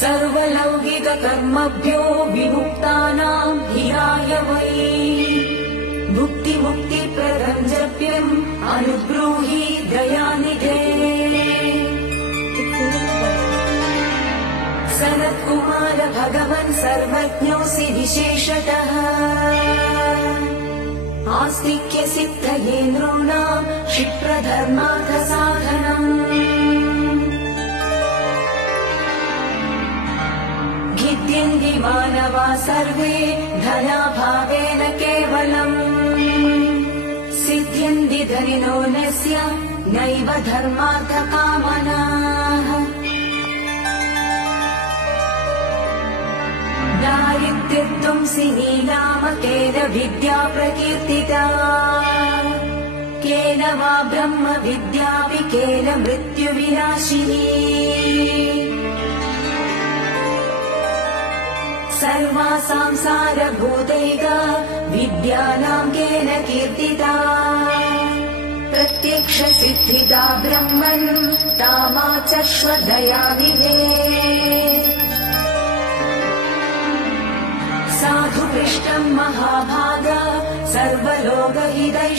सर्वलौकिककर्मभ्यो विमुक्तानां हियाय वै भुक्तिमुक्तिप्रदं जप्यम् अनुब्रूहि दयानिधे। सनत्कुमार भगवन् सर्वज्ञोऽसि विशेषतः आस्तिक्यसिद्धये नॄणां क्षिप्रधर्मार्थसाधनम्। गिद्यन्ति मानवा सर्वे धनाभावेन केवलम् सिद्ध्यन्ति धनिनो नस्य नैव धर्मार्थकामनाः। दारिद्र्यध्वंसि नीलामकेन विद्या प्रकीर्तिता केन वा ब्रह्म विद्यापि केन मृत्युविनाशिनी। सर्वासां सारभूतैका विद्यानां केन कीर्तिता प्रत्यक्षसिद्धिदा ब्रह्मन् तामाचक्ष्व दयानिधे। साधु पृष्टं महाभागा सर्वलोकहितैषी।